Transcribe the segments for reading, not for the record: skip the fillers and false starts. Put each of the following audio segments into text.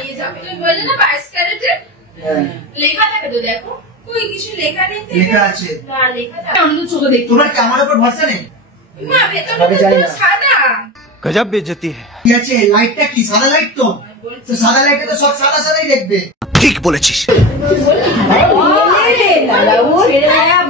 তুমি বললে না 22 ক্যারেটের লেখা থাকে তো দেখো কই কিছু লেখা নেই লেখা আছে না লেখা থাকে অন্য চোখে দেখো তোমার কি আমার উপর ভরসা নেই না ভেতরটা তো সাদা गजब बेइज्जती है কি আছে লাইটটা কি সাদা লাইট তো সাদা লাইটে তো সব সাদা সাদাই দেখবে ठीक বলেছিস দাদা ও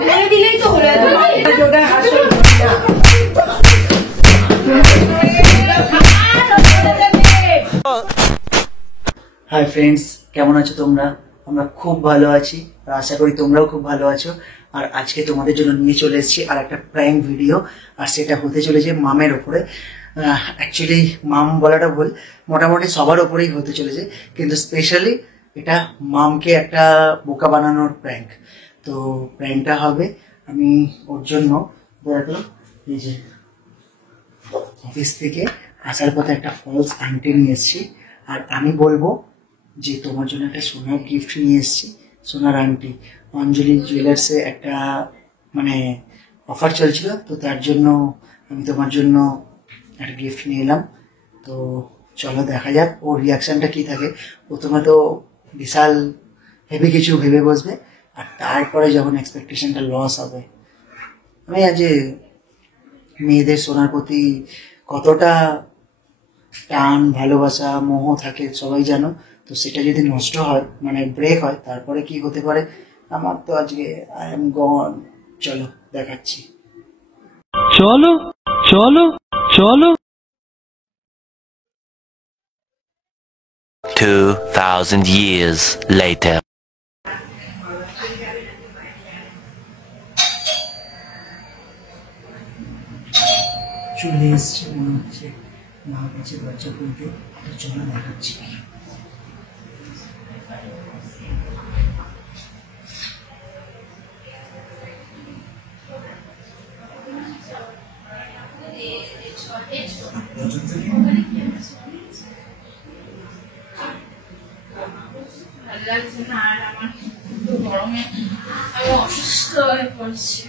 বলে দিলেই তো হলো ওটা আসল হাই ফ্রেন্ডস, কেমন আছো তোমরা? আমরা খুব ভালো আছি আর আশা করি তোমরাও খুব ভালো আছো। আর আজকে তোমাদের জন্য নিয়ে চলে এসেছি আর একটা প্র্যাঙ্ক ভিডিও, আর সেটা হতে চলেছে মামের ওপরে। অ্যাকচুয়ালি মাম বলাটা ভুল, মোটামুটি সবার ওপরেই হতে চলেছে, কিন্তু স্পেশালি এটা মামকে একটা বোকা বানানোর প্র্যাঙ্ক। তো প্র্যাঙ্কটা হবে, আমি ওর জন্য দেখলাম এই যে অফিস থেকে আসার পথে একটা ফলস আংটি নিয়ে এসেছি, আর আমি বলবো যে তোমার জন্য একটা সোনার গিফট নিয়ে এসেছি, সোনার আংটি। অঞ্জলি জুয়েলার্সে একটা মানে অফার চলছিল, তো তার জন্য আমি তোমার জন্য একটা গিফট নিয়ে এলাম। তো চলো দেখা যাক ওর রিয়াকশানটা কী থাকে। প্রথমে তো বিশাল হেভি কিছু ভেবে বসবে, আর তারপরে যখন এক্সপেকটেশনটা লস হবে, আমি আজ মেয়েদের সোনার প্রতি কতটা টান ভালোবাসা মোহ থাকে সবাই জানো, তো সেটা যদি নষ্ট হয় মানে ব্রেক হয় তারপরে কি হতে পারে। আমার তো আজকে আই এম গন। চলো দেখাচ্ছি। চলো চলো চলো 2000 years later চলে এসছে মনে হচ্ছে, মা কাছে দরজা খুলতে। চলো দেখাচ্ছি। ভালো লাগছে না, আর আমার গরমে আমি অসুস্থ হয়ে পড়ছি।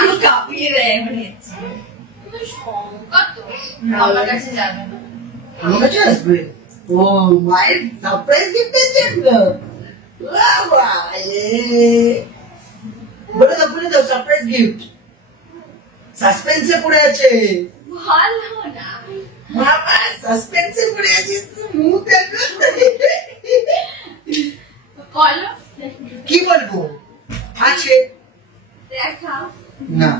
আমি কাঁপিয়ে দেয় আমার কাছে যাবে না, আমার কাছে আসবে। ও মায়ের সারপ্রাইজ গিফটের জন্য বলে দাও সারপ্রাইজ গিফট। সাসপেন্সে পড়ে আছে, ভালো না মামা সাসপেন্সে পড়ে আছে। মুখ দেখো, বলো কি বলবো আছে। দেখাও না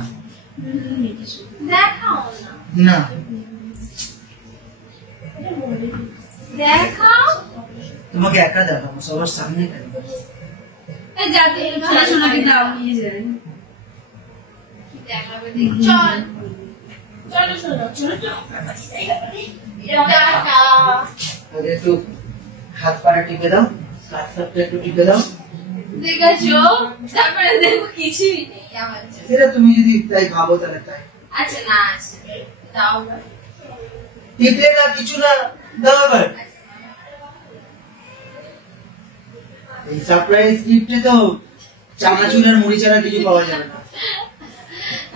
দেখাও না না দেখাও, তোমাকে একা দেখাবো, সবার সামনে দেখাবো। যাতে সোনাকে দাও নিয়ে যাবে দেখাবে। চল চলো চলো চলো আগে একটু হাত পাটা টিপে দাও, হাত পাটা একটু টিপে দাও। দেখেছো, তারপরে দেখো কিছুই নেই আমার জন্য। সেটা তুমি যদি তাই ভাবো তাহলে তাই। আচ্ছা না আছে দাও, টিপে না কিছু না দাও। আবার এই সারপ্রাইজ গিফটে তো চানাচুর আর মুড়ি ছাড়া কিছু পাওয়া যাবে না।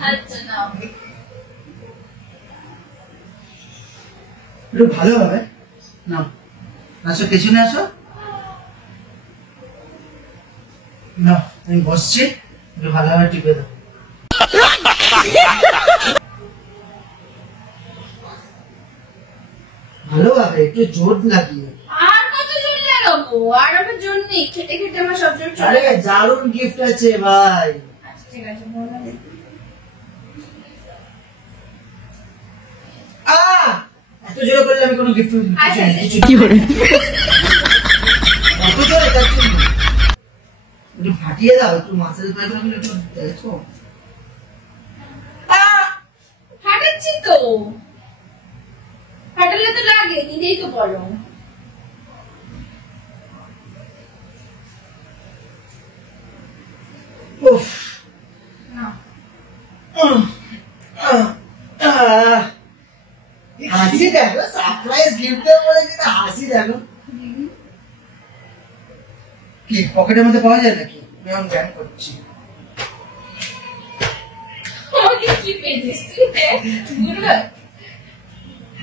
আচ্ছা নাও একটু ভালো হবে না। আসো পেছনে আসো না, আমি বসছি, একটু ভালোভাবে টিপে দাও। ভালোভাবে একটু জোর লাগিয়ে। আর কত জোর লাগাবো, আর আমার জোর নেই, খেটে খেটে আমার সব জোর চলে আরে গেছে। দারুণ গিফট আছে ভাই। আচ্ছা ঠিক আছে বলো। এত জোরে করলে আমি কোনো গিফট আচ্ছা কি করে এত জোরে তার জন্য একটু ফাটিয়ে দাও, একটু মাছের করে একটু দেখো। ফাটাচ্ছি তো, ফাটালে তো লাগে, নিজেই তো বলো। উফ, হাসি দেখো, সারপ্রাইজ গিফট বলে যেটা হাসি দেখো। কি পকেটের মধ্যে পাওয়া যায় নাকি? আমি জ্ঞান করছি। আমাকে কি পেয়েছিস তুই?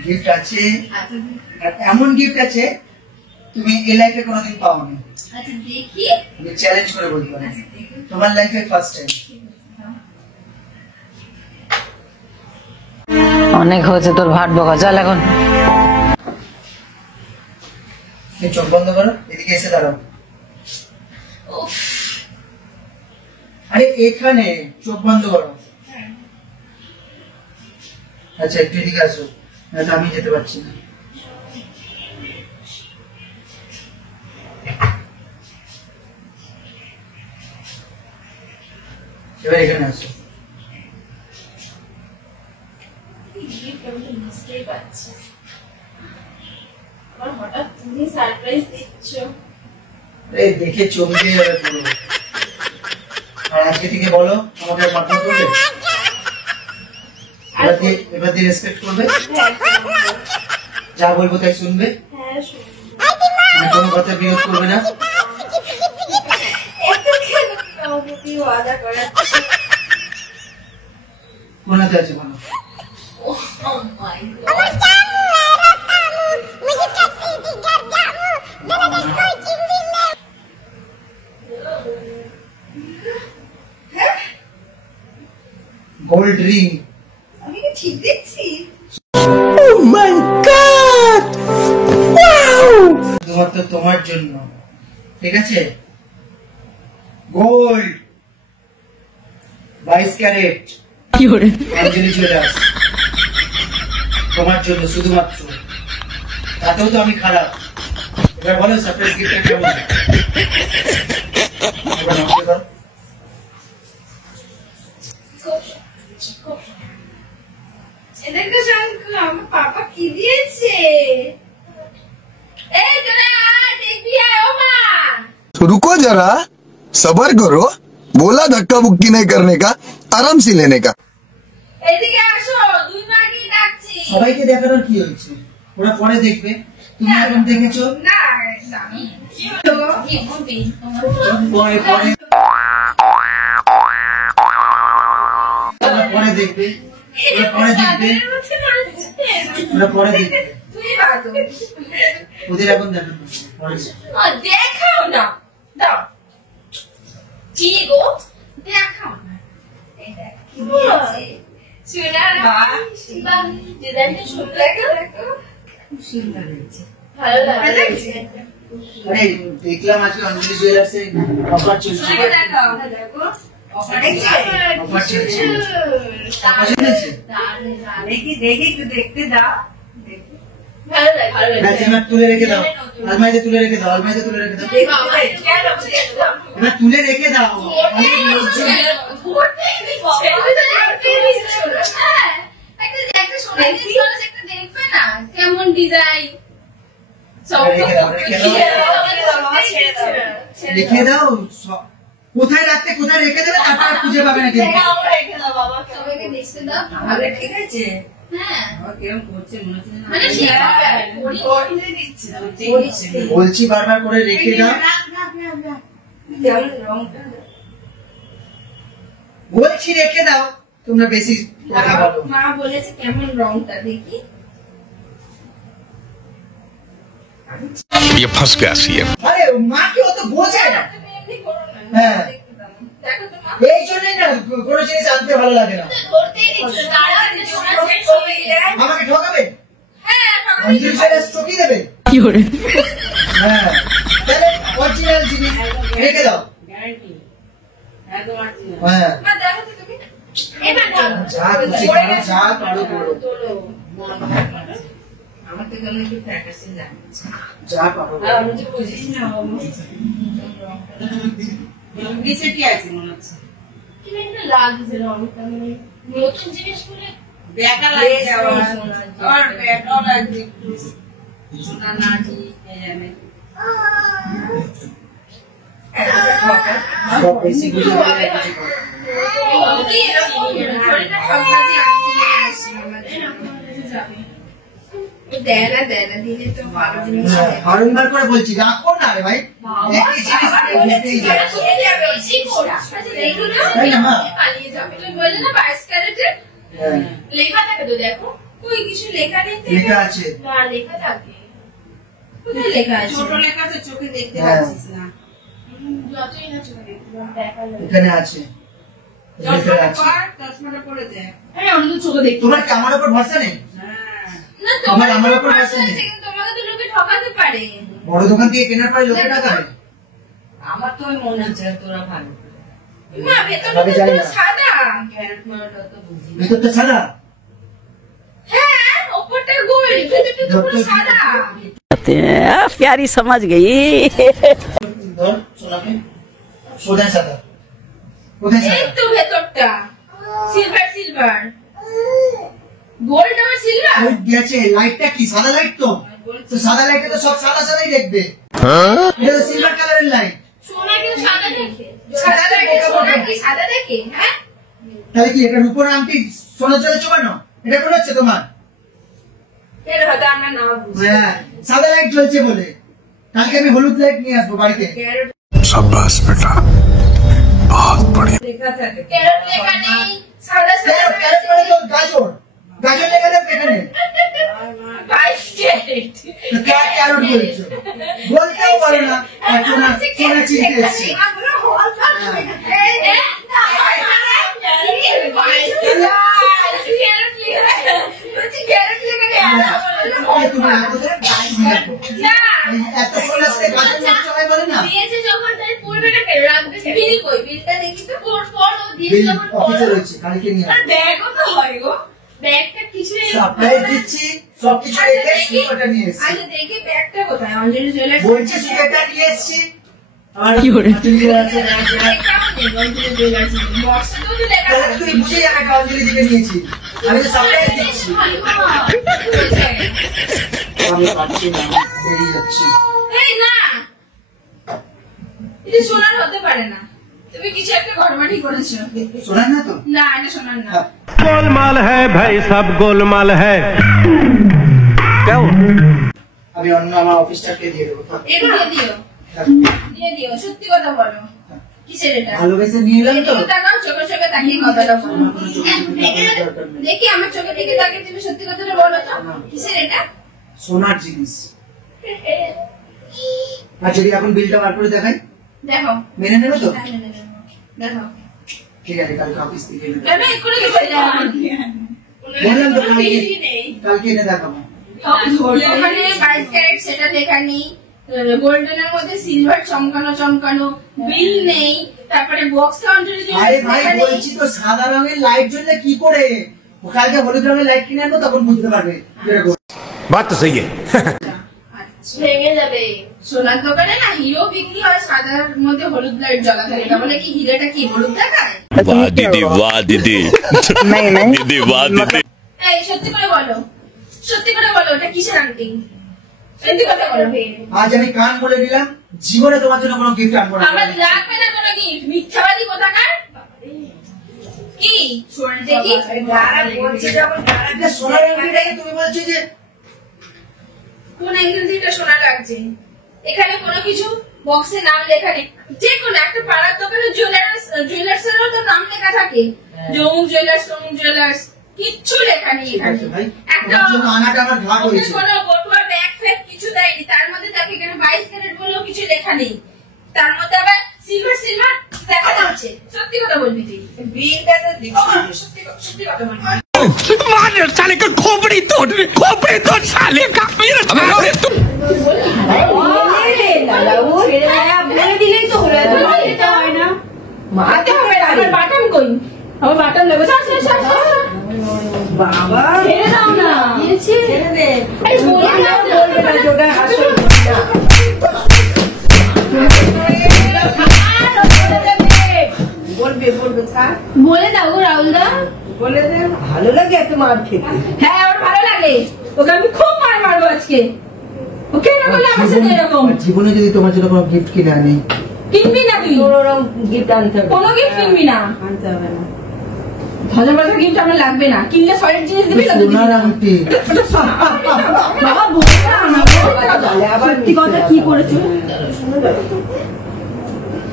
গিফট আছে, আর এমন গিফট আছে তুমি এই লাইফে কোনোদিন পাওনি। আচ্ছা দেখি। আমি চ্যালেঞ্জ করে বলতে পারি, তোমার লাইফে ফার্স্ট টাইম। অনেক হয়েছে তোর ভাট বকা, চল এখন। চোখ বন্ধ করো, এদিকে এসে দাঁড়াও। আরে এখানে চোখ বন্ধ করো। আচ্ছা একটু এদিকে আসো, নাহলে আমি যেতে পারছি না। এবার এখানে আসো। বুঝতেই পারছি, আমার হঠাৎ তুমি সারপ্রাইজ দিচ্ছ। এই দেখে চমকে যাবে পুরো। আর আজকে থেকে বলো আমাকে পার্টনার করবে, এবার দিয়ে রেসপেক্ট করবে, যা বলবো তাই শুনবে, হ্যাঁ শুনবো। মানে কোনো কথা বিরোধ করবে না। ওয়াদা করাচ্ছি। কোনাতে আছে বলো। Oh my God. Gold ring. আমি কি ঠিক দেখছি? শুধুমাত্র তোমার জন্য, ঠিক আছে? গোল্ড 22 ক্যারেট অঞ্জলি জুয়েলার্স, তোমার জন্য শুধুমাত্র। তাতেও তো আমি খারাপ। এবার বলো সারপ্রাইজ গিফটটা কেমন? এবার নষ্ট করো। এদেরকে শঙ্কু আমার পাপা কি দিয়েছে? এই চলে আয়, দেখবি আয় ও মা। रुको जरा, सबर करो। बोला धक्का बुक्की नहीं करने का, आराम से लेने का। এদিকে আসো, দুই মা কি ডাকছি। সবাইকে দেখানোর কি হয়েছে? ওরা পরে দেখবে, তুমি এখন দেখেছো। না না, কি হলো? কি বলবি? পরে পরে ওরা পরে দেখবে, ওরা পরে দেখবে, ওরা পরে দেখবে। তুই বাদো। ওদের এখন দেখানো পরে। দেখাও না, দাও। কি গো? দেখাও না। এই দেখ, কি দিয়েছে? সোনার বাহ, ডিজাইনটা সুন্দর লাগে, দেখো। সুন্দর হয়েছে, ভালো লাগছে। আরে দেখলাম আজকে অঞ্জলি জুয়েলার্সে অফার চলছে। দেখাও, দেখো। অফার চলছে। অফার চলছে। অফার চলছে। দেখি দেখি একটু দেখতে দাও। ভালো লাগে, ভালো লাগে। ব্যাস এবার তুলে রেখে দাও, আলমারিতে তুলে রেখে দাও, আলমারিতে তুলে রেখে দাও। এবার তুলে রেখে দাও। অনেক লোকজন। কেমন ডিজাইন রেখে দাও, কোথায় রাখতে কোথায় রেখে দেবে, তারপর আর খুঁজে পাবে না কিন্তু। সবাইকে দেখতে দাও। ঠিক আছে, হ্যাঁ কিরম করছে মনে হচ্ছে না। মানে ঠিক আছে, বলছি বারবার করে রেখে দাও, বলছি রেখে দাও, তোমরা বেশি কথা বলো। মা বলেছে কেমন রংটা দেখি। ये फंस गया सीएम। আরে মাকে ও তো বোঝে না। তুমি এমনি করো না, হ্যাঁ। দেখতে দাও। দেখো তো মা, এই জন্যই না কোনো জিনিস আনতে ভালো লাগে না। ধরতেই দিচ্ছ না। দাঁড়াও, সোনা শেষ হয়ে যায়। আমাকে ঠকাবে, হ্যাঁ, ঠকাবে। অঞ্জলি জুয়েলার্স ঠকিয়ে দেবে। হ্যাঁ, তাহলে অরিজিনাল জিনিস রেখে দাও। হ্যাঁ, মা দেখো তো তুমি। এবার দাও। যা খুশি করো, যা পারো করো, তোলো। আমার তো কেমন একটু ফ্যাকাশে লাগছে। যা পারো। আর আমি তো বুঝিস না বাবা। বিসেটি আছে মনে হচ্ছে। কি একটা লাগছে রংটা, মানে নতুন জিনিস বলে বেকা লাগছে আর বেকাও লাগছে একটু। সোনা না ঠিক জানে। সব বেশি বুঝে কি এরকম শরীরটা সব কাজে আটকে আসছে আমাদের। দেয় না দিলে তো ভালো জিনিস হয়। বারংবার করে বলছি রাখো না রে ভাই, একই জিনিস নিতেই যায়। তাই না মা? পালিয়ে যাবে। তুমি বললে না 22 ক্যারেটের হ্যাঁ, লেখা থাকে তো, দেখো কই কিছু লেখা নেই তো? লেখা আছে। না, লেখা থাকে। কোথায় লেখা আছে? ছোট লেখা আছে চোখে দেখতে হ্যাঁ। পাচ্ছিস না। যতই না চোখে দেখতে পাবো, দেখা যাবে। এখানে আছে, লেখা চশমাটা আছে। পর, চশমাটা পরে দেখ। আরে অন্য চোখে দেখতে তোমার কি আমার উপর ভরসা নেই? হ্যাঁ। না, তোমার আমার উপর উপর ভরসা ভরসা নেই। আছে, কিন্তু তোমাকে তো লোকে ঠকাতে পারে। বড় দোকান থেকে কেনার পরে লোকে টাকা দেয়। আমার তো ওই মনে হচ্ছে তোরা ভালো। মা, ভেতরটা আমি তো জানি পুরো না। সাদা। ক্যারেট মারাটা তো বুঝি না। ভিতরটা সাদা। হ্যাঁ, ওপরটা গোল, ভেতরটা তো পুরো সাদা। प्यारी समझ गई। ধর সোনাকে, সোজা সাদা। কোথায় এই সাদা? তো ভেতরটা সিলভার। গোল্ড আর সিলভার। ওই গেছে লাইটটা কি সাদা লাইট তো? তো সাদা লাইটে তো সব সাদা সাদাই দেখবে। এটা তো সিলভার কালারের লাইট। সোনা কিন্তু সাদা দেখে। সাদা লাইটে সোনা কি সাদা দেখে? হ্যাঁ, তাহলে কি এটা রূপোর আংটি সোনার জলে চোবানো? এটা কোন হচ্ছে তোমার? এর হয়তো আমরা না বুঝি। হ্যাঁ, সাদা লাইট জ্বলছে বলে। কালকে আমি হলুদ লাইট নিয়ে আসবো বাড়িতে। ক্যারট शाबाश बेटा, बहुत बढ़िया। লেখা থাকে। ক্যারট লেখা নেই, সাদা ক্যারট, ক্যারট মানে তো গাজর। গাজর লেখা থাকবে এখানে। 22 ক্যারেট। তো ক্যারট বলছো, বলতেও পারো না। আর সোনা সোনা চিনতে এসছি। আমরা হল পাবো না। এই দেখ, তুমি রাখো তো, এত সোনা সাথে গাজর নষ্ট হয় বলে না। বিল অফিসে রয়েছে, কালকে নিয়ে আসবো। সারপ্রাইজ দিচ্ছি, সবকিছু রেখে সুপারটা নিয়ে এসছি। বলছে সুপারটা নিয়ে এসছি। আর অঞ্জলি আছে, তাহলে তুই বুঝে যাবে একটা অঞ্জলি দিকে নিয়েছি। আমি তো সারপ্রাইজ দিচ্ছি। আমি পাচ্ছি না, বেরিয়ে যাচ্ছি। সোনার হতে পারে না, তুমি কিছু একটা ঘরমাটি করেছো। শোনান না তো? না, এটা সোনার না। হ্যাঁ। गोलमाल है भाई, सब गोलमाल है। क्या हुआ? আমি অন্য আমার অফিসটাকে দিয়ে দেবো। এটা দিয়ে দিও, সত্যি কথা বলো। কিসের এটা? ভালোবেসে নিয়ে এলাম তো। এদিকে তাকাও, চোখে চোখে তাকিয়ে কথাটা বলো। দেখি আমার চোখে দিকে তাকিয়ে তুমি সত্যি কথাটা বলো তো। কিসের এটা? সোনার জিনিস। আর যদি এখন বিলটা বার করে দেখাই, দেখো, মেনে নেবে তো? দেখো। ঠিক আছে, কালকে অফিস থেকে এনে দেবো। কেন এক্ষুনি কি বললে? বললাম তো কালকে, বিলই নেই। কালকে এনে দেখাবো। ওখানে 22 ক্যারেট সেটা লেখা নেই, গোল্ডেনের মধ্যে সিলভার চমকানো, বিল নেই, তারপরে বক্স কাউন্টারের জন্য আরে ভাই লেখা নেই। বলছি তো সাদা রঙের লাইট জ্বললে কি করে? ও কালকে হলুদ রঙের লাইট কিনে আনবো, তখন বুঝতে পারবে যেরকম। बात तो सही है। ভেঙে যাবে। সোনার দোকানে না হিরো বিক্রি হয়, সাদার মধ্যে হলুদ লাইট জ্বলা থাকে। তাহলে কি হিরেটা কি হলুদ দেখায়? वाह दीदी, वाह दीदी। दीदी, वाह दीदी। এই সত্যি করে বলো, ওটা কিসের আংটি? সত্যি কথা বলো। আজ আমি কান বলে দিলাম, জীবনে তোমার জন্য কোনো গিফট আনবো না। আমার লাগবে না কোনো গিফট, মিথ্যাবাদী কোথাকার। কি দেখি এটা সোনার আংটিটাকে তুমি বলছো যে কোন অ্যাঙ্গেল থেকে সোনা লাগছে? এখানে কোনো কিছু বক্সে নাম লেখা নেই। যে কোনো একটা পাড়ার দোকানে জুয়েলার্সেরও তো নাম লেখা থাকে, জমুক জুয়েলার্স, তমুক জুয়েলার্স, কিচ্ছু লেখা নেই এখানে। ভাই, একটা তোমার জন্য আনাটা আমার ঘাট হয়েছে। কোনো বটুয়া ব্যাগ ফ্যাগ কিছু দেয়নি। তার মধ্যে দেখো এখানে 22 ক্যারেট বলেও কিছু লেখা নেই। তার মধ্যে আবার সিলভার দেখা যাচ্ছে। সত্যি কথা বলবি তুই? বিলটা তো সত্যি কথা বলবি। मार साले का खोपड़ी तोड़ साले का। বলে দিলেই তো হলো, এত মারতে হয় না। মারতে হবে না, আমার বাটন কই? আমার বাটন নেবো। বাবা ছেড়ে দাও না। ছেড়ে দে। আরে বলে দাও না। বলবে বলবে স্যার বলে দাও গো রাহুল দা। বলে দে। ভালো লাগে এত মার খেতে। হ্যাঁ ওর ভালো লাগে, ওকে আমি খুব মার মারবো আজকে। ও কেন করলে আমার সাথে এরকম? আর জীবনে যদি তোমার জন্য কোনো গিফট কিনে আনি, কিনবি না তুই, কোনোরকম গিফট আনতে হবে। কোনো গিফট কিনবি না। আনতে হবে না। হাজার হাজার গিফট আমার লাগবে না, কিনলে সলিড জিনিস দিবি না। সোনার আংটি, বাবা বল না আমার, সত্যি কথা কি করেছো?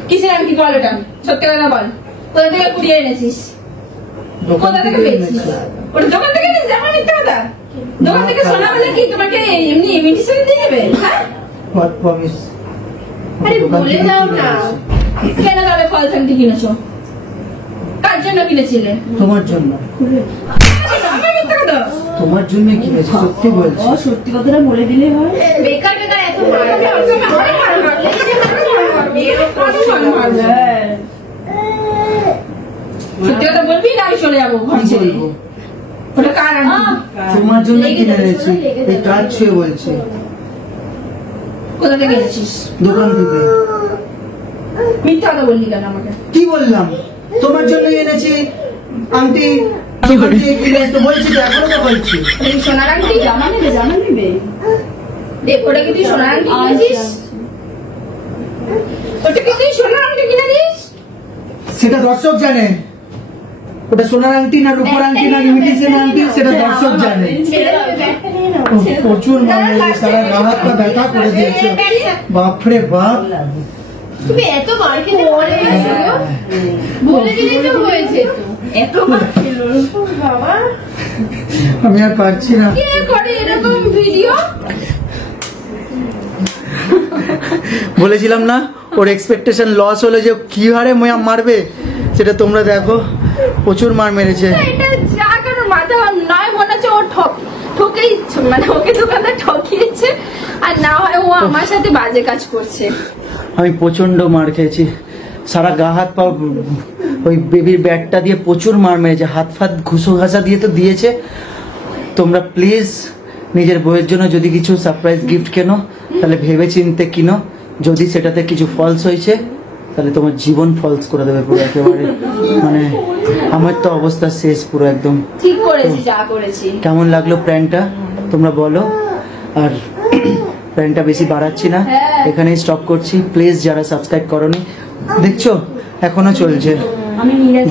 কিসের আংটি বল ওটা, সত্যি কথা বল। কোথা থেকে কুড়িয়ে এনেছিস? দোকান কোথা থেকে থেকে পেয়েছিস? এনেছিলাম। ওটা দোকান থেকে এনেছিস? আমার মিথ্যা কথা। দোকান থেকে সোনা বলে কি তোমাকে এমনি ইমিটেশন দিয়ে দেবে? হ্যাঁ What promise? আরে দোকান বলে থেকে দাও কিনে না। এনেছি। কেন তাহলে ফলস আংটি কিনেছো? কার জন্য কিনেছিলে? তোমার জন্য, আমার মিথ্যা কথা। তোমার জন্য কিনেছি, সত্যি বলছি। সত্যি কথাটা বলে দিলে হয়। বেকার বেকার এত মারবে, সত্যি কথা বলবি না আমি চলে যাবো ঘর কি ছেড়ে। বলবো? ওটা কার আংটি? তোমার জন্য কিনে এনেছি, এই কাজ ছুঁয়ে বলছি, কোথা থেকে এনেছিস? দোকান থেকে। মিথ্যা কথা বললি কেন আমাকে? কি বললাম? তোমার জন্য এনেছি আংটি, দোকান থেকে কিনে তো বলছি, তো এখনো তো বলছি। ওটা কি সোনার আংটি? জামা নেবে, জামা নেবে। দেখ ওটা কি তুই সোনার আংটি কিনেছিস? ওটা কি তুই সোনার আংটি কিনে দিস? সেটা দর্শক জানে, ওটা সোনার আংটি না রূপোর আংটি না ইমিটেশন আংটি, সেটা দর্শক জানে। প্রচুর মার মেরেছে, সারা গা হাত পা ব্যথা করে দিয়েছে। বাপরে বাপ, তুমি এত মার খেতে পড়ে গেছো গো? বলে দিলেই তো হয়েছে তো। এত মার খেলো বাবা। আমি আর পারছি না। কে করে এরকম ভিডিও? বলেছিলাম না ওর এক্সপেকটেশন লস হলো, যে কি হারে মারবে সেটা তোমরা দেখো। প্রচুর মার মেরেছে। এটা যা কেন মাথা নয়, মনে হচ্ছে ও ঠকেই, মানে ওকে দোকানদার ঠকিয়েছে, আর না হয় ও আমার সাথে বাজে কাজ করছে। আমি প্রচন্ড মার খেয়েছি, সারা গা হাত পা ওই বেবির ব্যাগটা দিয়ে প্রচুর মার মেরেছে, হাত ফাত ঘুষো ঘাসা দিয়ে তো দিয়েছে। তোমরা প্লিজ নিজের বইয়ের জন্য যদি কিছু সারপ্রাইজ গিফট কেনো, তাহলে ভেবে চিনতে কিনো। যদি সেটাতে কিছু ফলস হয়েছে, তাহলে তোমার জীবন ফলস করে দেবে পুরো একেবারে। মানে আমার তো অবস্থা শেষ পুরো একদম। ঠিক করেছি যা করেছি। কেমন লাগলো প্র্যাঙ্কটা তোমরা বলো। আর প্র্যাঙ্কটা বেশি বাড়াচ্ছি না, এখানেই স্টপ করছি। প্লিজ যারা সাবস্ক্রাইব করনি, দেখছো এখনো চলছে,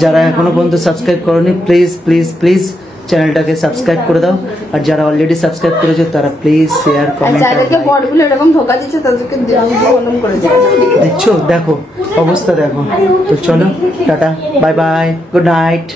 যারা এখনো পর্যন্ত সাবস্ক্রাইব করনি, প্লিজ প্লিজ প্লিজ চ্যানেলটাকে সাবস্ক্রাইব করে দাও। আর যারা অলরেডি সাবস্ক্রাইব করেছে তারা প্লিজ শেয়ার, আর কমেন্ট। যাদেরকে বড়গুলো এরকম ধোকা দিচ্ছে তাদেরকে বন্ধন করে দিও। দেখছো, দেখো অবস্থা দেখো। তো চলো, tata, bye bye, good night.